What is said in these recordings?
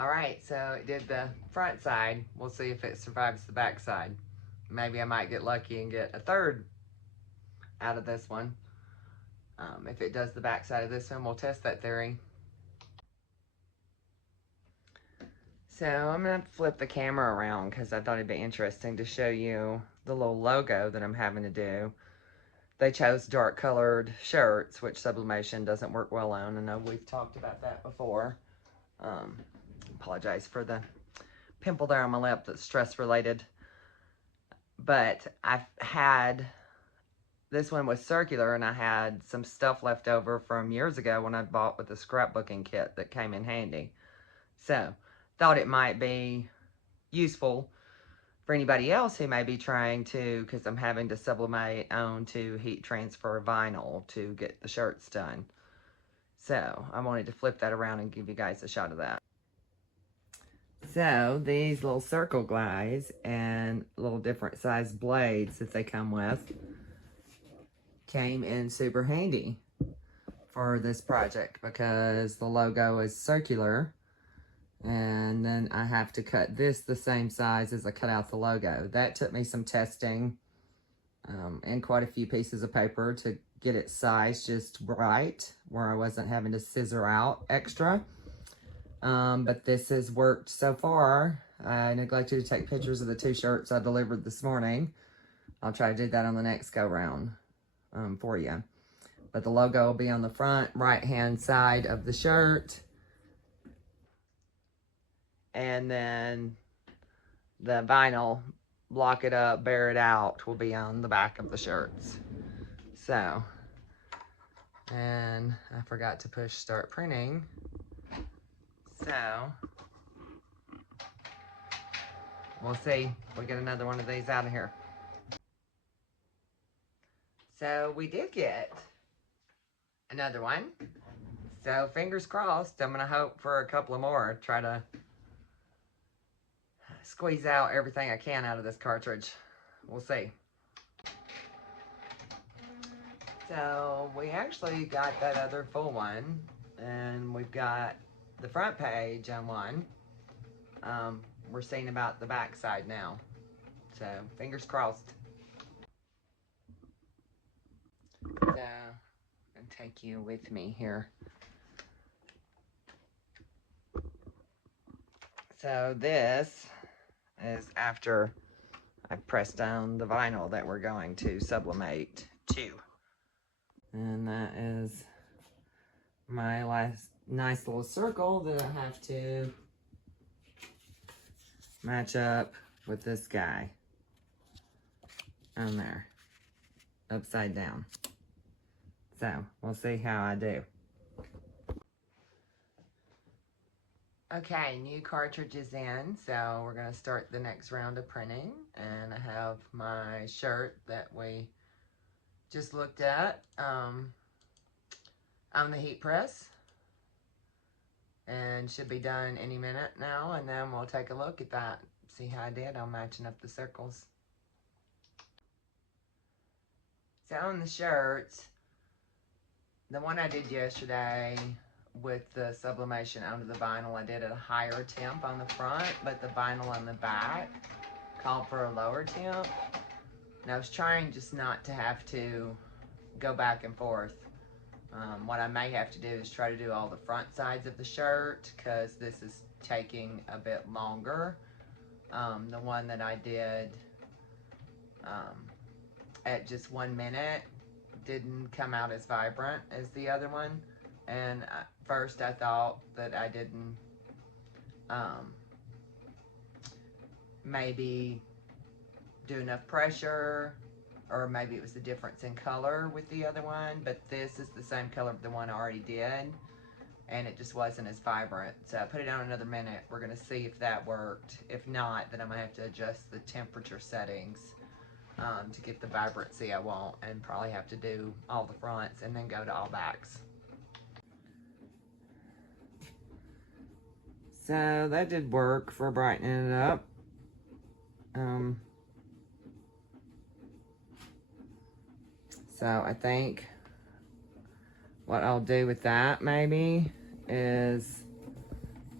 All right, so it did the front side. We'll see if it survives the back side. Maybe I might get lucky and get a third out of this one. If it does the back side of this one, we'll test that theory. So I'm going to flip the camera around because I thought it'd be interesting to show you the little logo that I'm having to do. They chose dark colored shirts, which sublimation doesn't work well on. I know we've talked about that before. Apologize for the pimple there on my lip that's stress related. But I've had, this one was circular, and I had some stuff left over from years ago when I bought with the scrapbooking kit that came in handy. So thought it might be useful for anybody else who may be trying to, because I'm having to sublimate onto heat transfer vinyl to get the shirts done. So I wanted to flip that around and give you guys a shot of that. So these little circle glides and little different size blades that they come with came in super handy for this project because the logo is circular, and then I have to cut this the same size as I cut out the logo. That took me some testing and quite a few pieces of paper to get it sized just right, where I wasn't having to scissor out extra. But this has worked so far. I neglected to take pictures of the 2 shirts I delivered this morning. I'll try to do that on the next go round for you. But the logo will be on the front right hand side of the shirt. And then the vinyl, block it up, bear it out, will be on the back of the shirts. So, and I forgot to push start printing. So, we'll see if we get another one of these out of here. So, we did get another one. So, fingers crossed. I'm going to hope for a couple of more. Try to squeeze out everything I can out of this cartridge. We'll see. So, we actually got that other full one. And we've got the front page on one. We're seeing about the back side now. So, fingers crossed. So, I'm going to take you with me here. So, this is after I pressed down the vinyl that we're going to sublimate to. And that is my last nice little circle that I have to match up with this guy on there, upside down. So we'll see how I do. Okay, new cartridge is in, so we're gonna start the next round of printing. And I have my shirt that we just looked at on the heat press, and should be done any minute now. And then we'll take a look at that, see how I did on matching up the circles. So on the shirts, the one I did yesterday with the sublimation onto the vinyl, I did a higher temp on the front, but the vinyl on the back called for a lower temp. And I was trying just not to have to go back and forth. What I may have to do is try to do all the front sides of the shirt, because this is taking a bit longer. The one that I did at just 1 minute didn't come out as vibrant as the other one. And at first I thought that I didn't maybe do enough pressure, or maybe it was the difference in color with the other one, but this is the same color of the one I already did, and it just wasn't as vibrant. So I put it on another minute. We're gonna see if that worked. If not, then I'm gonna have to adjust the temperature settings to get the vibrancy I want, and probably have to do all the fronts and then go to all backs. So that did work for brightening it up. So I think what I'll do with that maybe is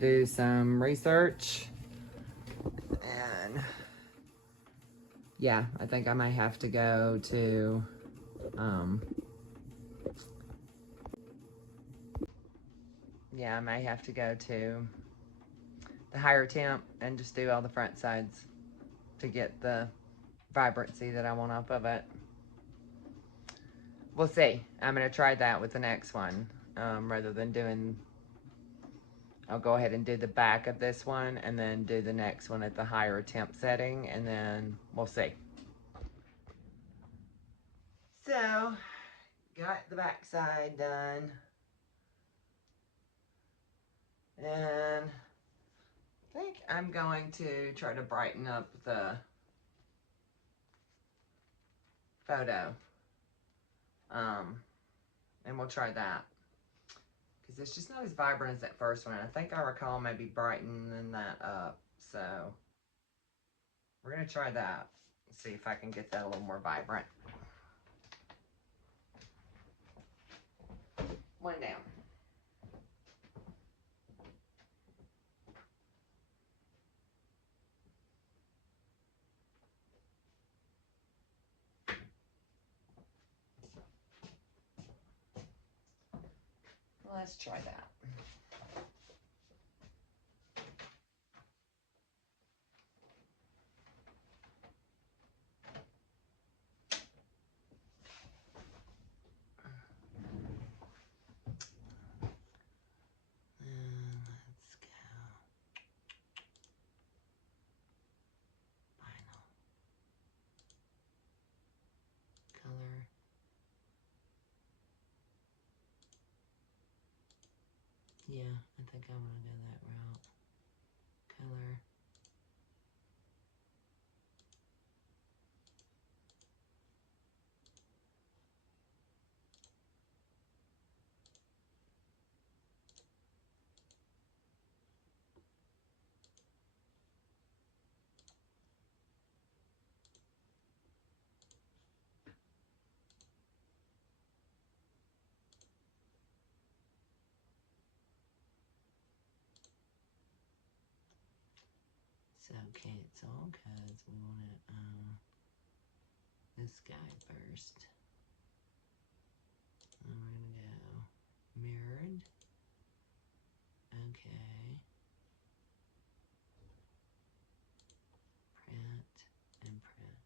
do some research. And yeah, I think I might have to go to yeah, I may have to go to the higher temp and just do all the front sides to get the vibrancy that I want off of it. We'll see. I'm going to try that with the next one rather than doing... I'll go ahead and do the back of this one and then do the next one at the higher temp setting, and then we'll see. So, got the back side done. And I think I'm going to try to brighten up the photo. And we'll try that. Because it's just not as vibrant as that first one. I think I recall maybe brightening that up. So, we're going to try that. See if I can get that a little more vibrant. One down. Let's try that. Let's go. Final color. Yeah, I think I want to go that route. Color. So cancel because we want this guy first. And we're gonna go mirrored. Okay. Print and print.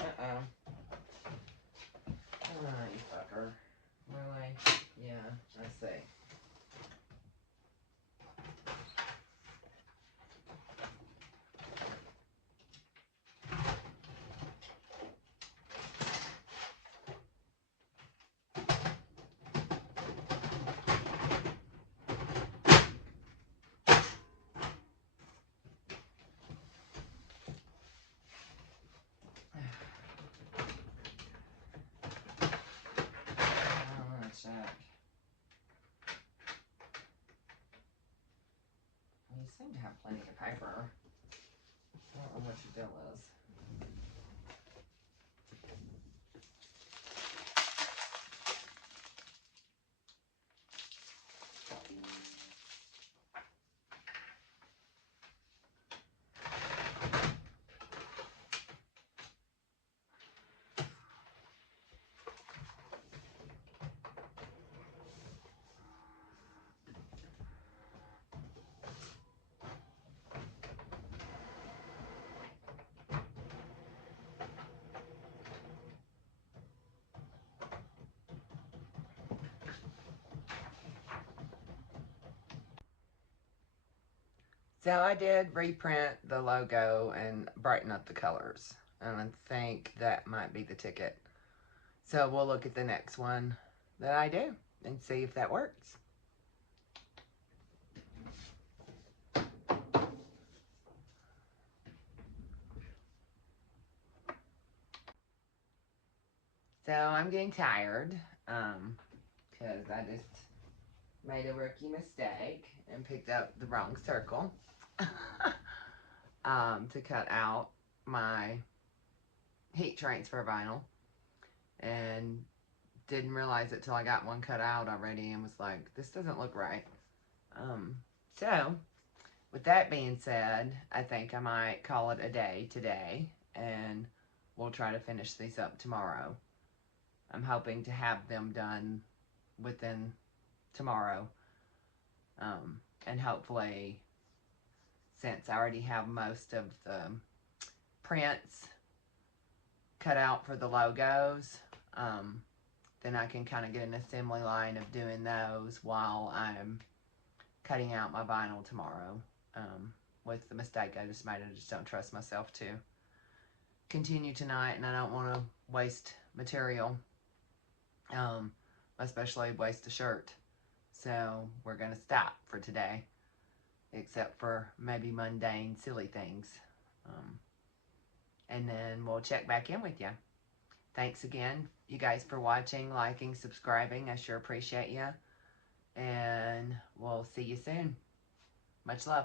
Uh-oh. Oh, you fucker. Really? Yeah, I see. Check. You seem to have plenty of paper. I don't know what your deal is. So I did reprint the logo and brighten up the colors. And I think that might be the ticket. So we'll look at the next one that I do and see if that works. So I'm getting tired because I just made a rookie mistake and picked up the wrong circle to cut out my heat transfer vinyl, and didn't realize it till I got one cut out already and was like, this doesn't look right. So with that being said, I think I might call it a day today, and we'll try to finish these up tomorrow. I'm hoping to have them done within tomorrow. And hopefully, since I already have most of the prints cut out for the logos, then I can kind of get an assembly line of doing those while I'm cutting out my vinyl tomorrow. With the mistake I just made, I just don't trust myself to continue tonight, and I don't want to waste material, especially waste a shirt. So we're going to stop for today, except for maybe mundane, silly things. And then we'll check back in with you. Thanks again, you guys, for watching, liking, subscribing. I sure appreciate you. And we'll see you soon. Much love.